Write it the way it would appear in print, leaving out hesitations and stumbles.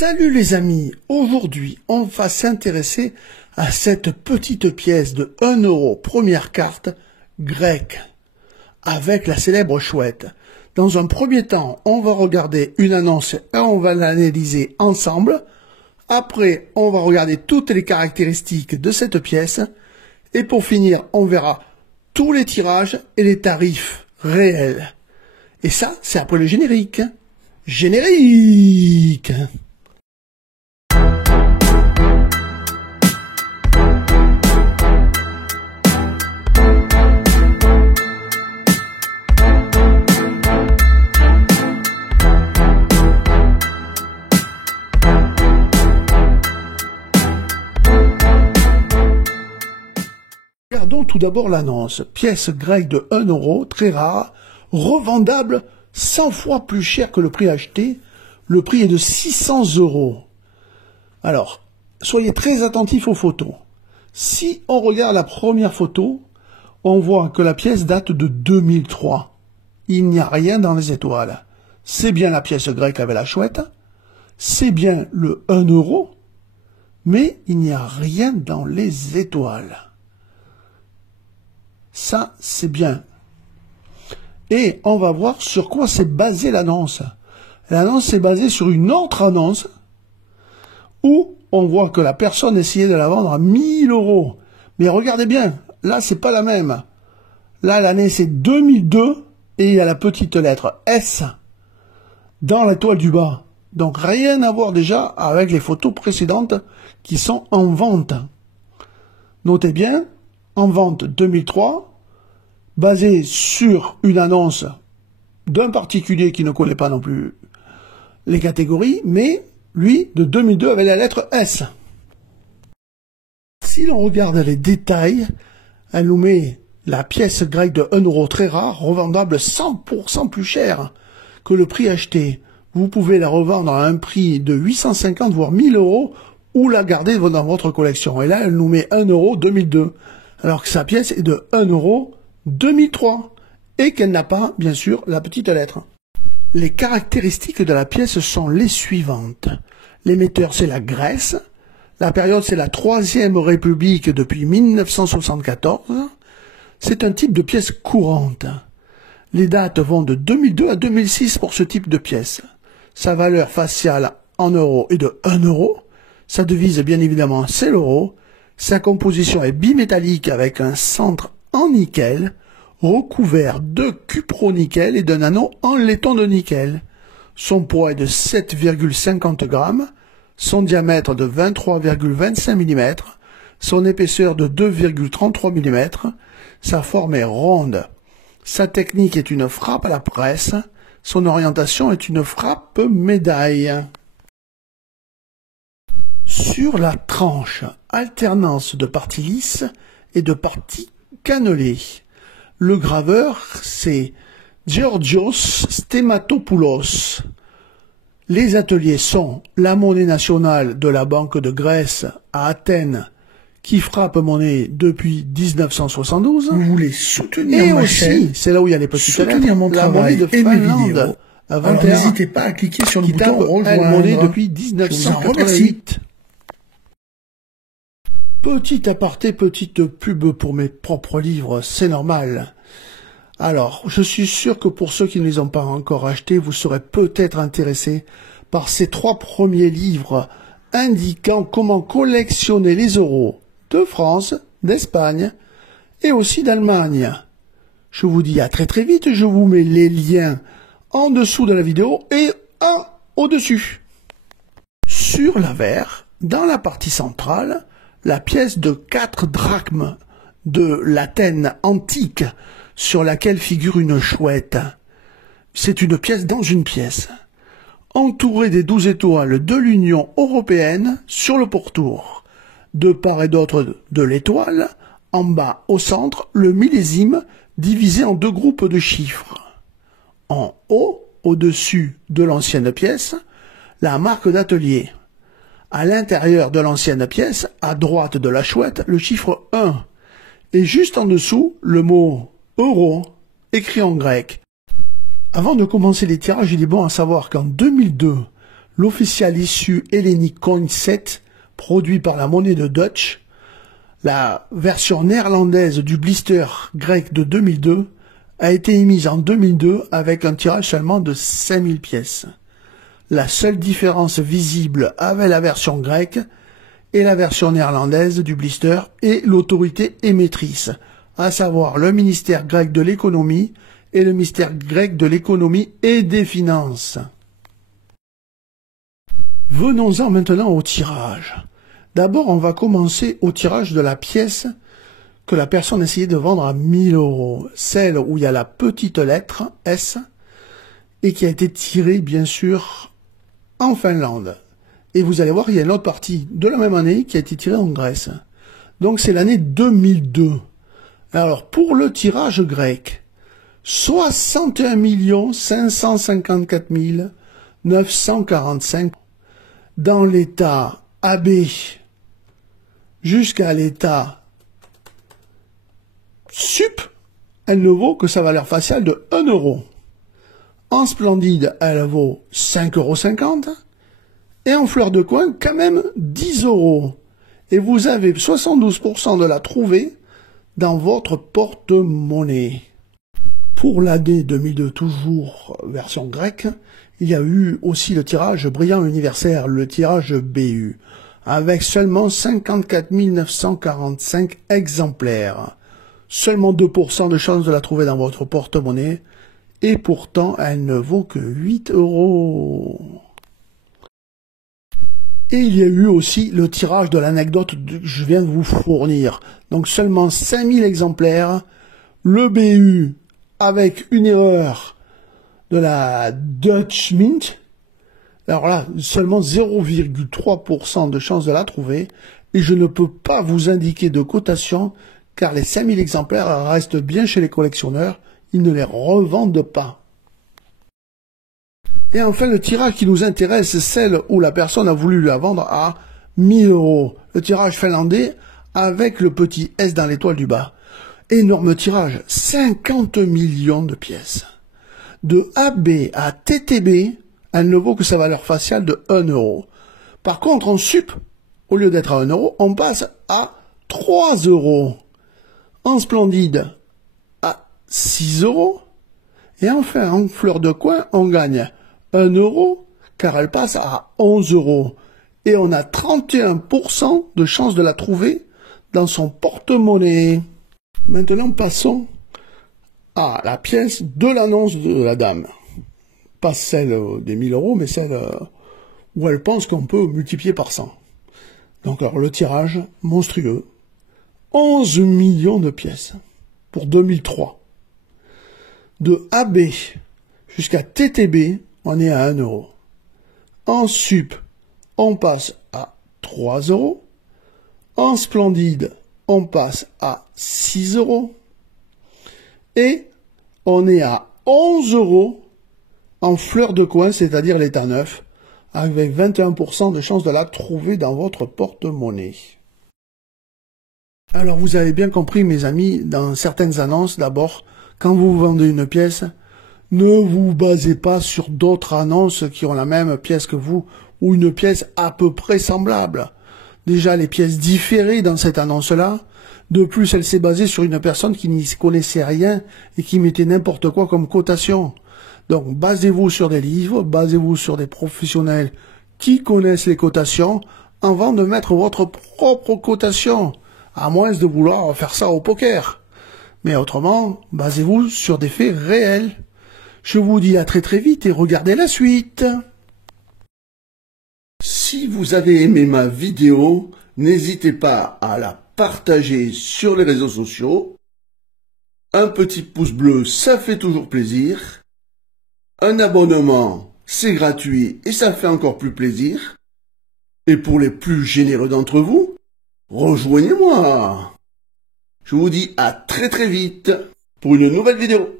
Salut les amis, aujourd'hui on va s'intéresser à cette petite pièce de 1 euro, première carte grecque, avec la célèbre chouette. Dans un premier temps, on va regarder une annonce et on va l'analyser ensemble. Après, on va regarder toutes les caractéristiques de cette pièce. Et pour finir, on verra tous les tirages et les tarifs réels. Et ça, c'est après le générique. Générique! Regardons tout d'abord l'annonce. Pièce grecque de 1 euro, très rare, revendable 100 fois plus cher que le prix acheté. Le prix est de 600 €. Alors, soyez très attentifs aux photos. Si on regarde la première photo, on voit que la pièce date de 2003. Il n'y a rien dans les étoiles. C'est bien la pièce grecque avec la chouette, c'est bien le 1 euro, mais il n'y a rien dans les étoiles. Ça, c'est bien. Et on va voir sur quoi s'est basée l'annonce. L'annonce s'est basée sur une autre annonce où on voit que la personne essayait de la vendre à 1000 €. Mais regardez bien, là, c'est pas la même. Là, l'année, c'est 2002 et il y a la petite lettre S dans la toile du bas. Donc, rien à voir déjà avec les photos précédentes qui sont en vente. Notez bien, en vente 2003, basé sur une annonce d'un particulier qui ne connaît pas non plus les catégories, mais lui, de 2002, avec la lettre S. Si l'on regarde les détails, elle nous met la pièce grecque de 1 euro très rare, revendable 100% plus cher que le prix acheté. Vous pouvez la revendre à un prix de 850 voire 1000 € ou la garder dans votre collection. Et là, elle nous met 1 euro 2002, alors que sa pièce est de 1 euro 2003 et qu'elle n'a pas, bien sûr, la petite lettre. Les caractéristiques de la pièce sont les suivantes. L'émetteur, c'est la Grèce. La période, c'est la Troisième République depuis 1974. C'est un type de pièce courante. Les dates vont de 2002 à 2006 pour ce type de pièce. Sa valeur faciale en euros est de 1 euro. Sa devise, bien évidemment, c'est l'euro. Sa composition est bimétallique avec un centre en nickel, recouvert de cupro-nickel et d'un anneau en laiton de nickel. Son poids est de 7,50 grammes, son diamètre de 23,25 mm, son épaisseur de 2,33 mm, sa forme est ronde. Sa technique est une frappe à la presse, son orientation est une frappe médaille. Sur la tranche, alternance de parties lisses et de parties cannelées. Le graveur, c'est Georgios Stematopoulos. Les ateliers sont la monnaie nationale de la Banque de Grèce à Athènes, qui frappe monnaie depuis 1972. Vous voulez soutenir et ma aussi, chaîne, c'est là où il y a les petites soutenir lettres, mon la monnaie travail de et mes Finlande. vidéos. À Alors 21, n'hésitez pas à cliquer sur le qui bouton tape rejoindre. monnaie depuis Je vous en remercie. 1988. Petit aparté, petite pub pour mes propres livres, c'est normal. Alors, je suis sûr que pour ceux qui ne les ont pas encore achetés, vous serez peut-être intéressés par ces 3 premiers livres indiquant comment collectionner les euros de France, d'Espagne et aussi d'Allemagne. Je vous dis à très très vite, je vous mets les liens en dessous de la vidéo et un au-dessus. Sur l'avers, dans la partie centrale, la pièce de 4 drachmes de l'Athènes antique sur laquelle figure une chouette. C'est une pièce dans une pièce, entourée des 12 étoiles de l'Union européenne sur le pourtour. De part et d'autre de l'étoile, en bas au centre, le millésime divisé en 2 groupes de chiffres. En haut, au-dessus de l'ancienne pièce, la marque d'atelier. À l'intérieur de l'ancienne pièce, à droite de la chouette, le chiffre 1. Et juste en dessous, le mot euro, écrit en grec. Avant de commencer les tirages, il est bon à savoir qu'en 2002, l'official issue Hellenic Coin 7, produit par la monnaie de Dutch, la version néerlandaise du blister grec de 2002, a été émise en 2002 avec un tirage seulement de 5000 pièces. La seule différence visible avec la version grecque et la version néerlandaise du blister est l'autorité émettrice, à savoir le ministère grec de l'économie et le ministère grec de l'économie et des finances. Venons-en maintenant au tirage. D'abord, on va commencer au tirage de la pièce que la personne essayait de vendre à 1000 €, celle où il y a la petite lettre S, et qui a été tirée, bien sûr, en Finlande. Et vous allez voir, il y a une autre partie de la même année qui a été tirée en Grèce. Donc c'est l'année 2002. Alors, pour le tirage grec, 61 554 945 dans l'état AB jusqu'à l'état sup, elle ne vaut que sa valeur faciale de 1 €. En splendide, elle vaut 5,50 € et en fleur de coin, quand même 10 €. Et vous avez 72% de la trouvée dans votre porte-monnaie. Pour l'année 2002, toujours version grecque, il y a eu aussi le tirage brillant universaire, le tirage BU, avec seulement 54 945 exemplaires. Seulement 2% de chance de la trouver dans votre porte-monnaie, et pourtant elle ne vaut que 8 €. Et il y a eu aussi le tirage de l'anecdote que je viens de vous fournir. Donc seulement 5000 exemplaires, le BU avec une erreur de la Dutch Mint. Alors là, seulement 0,3% de chance de la trouver. Et je ne peux pas vous indiquer de cotation car les 5000 exemplaires restent bien chez les collectionneurs. Ils ne les revendent pas. Et enfin, le tirage qui nous intéresse, c'est celle où la personne a voulu la vendre à 1000 €. Le tirage finlandais avec le petit S dans l'étoile du bas. Énorme tirage, 50 millions de pièces. De AB à TTB, elle ne vaut que sa valeur faciale de 1 €. Par contre, en sup, au lieu d'être à 1 €, on passe à 3 €. En splendide, à 6 €. Et enfin, en fleur de coin, on gagne 1 € car elle passe à 11 €. Et on a 31% de chance de la trouver dans son porte-monnaie. Maintenant, passons à la pièce de l'annonce de la dame. Pas celle des 1000 €, mais celle où elle pense qu'on peut multiplier par 100. Donc, alors, le tirage monstrueux. 11 millions de pièces pour 2003. De AB jusqu'à TTB, on est à 1 €. En sup, on passe à 3 €. En splendide, on passe à 6 €. Et on est à 11 € en fleur de coin, c'est-à-dire l'état neuf, avec 21% de chance de la trouver dans votre porte-monnaie. Alors vous avez bien compris, mes amis, dans certaines annonces, d'abord, quand vous vendez une pièce, ne vous basez pas sur d'autres annonces qui ont la même pièce que vous, ou une pièce à peu près semblable. Déjà, les pièces différaient dans cette annonce-là. De plus, elle s'est basée sur une personne qui n'y connaissait rien et qui mettait n'importe quoi comme cotation. Donc, basez-vous sur des livres, basez-vous sur des professionnels qui connaissent les cotations avant de mettre votre propre cotation, à moins de vouloir faire ça au poker. Mais autrement, basez-vous sur des faits réels. Je vous dis à très très vite et regardez la suite. Si vous avez aimé ma vidéo, n'hésitez pas à la partager sur les réseaux sociaux. Un petit pouce bleu, ça fait toujours plaisir. Un abonnement, c'est gratuit et ça fait encore plus plaisir. Et pour les plus généreux d'entre vous, rejoignez-moi. Je vous dis à très très vite pour une nouvelle vidéo.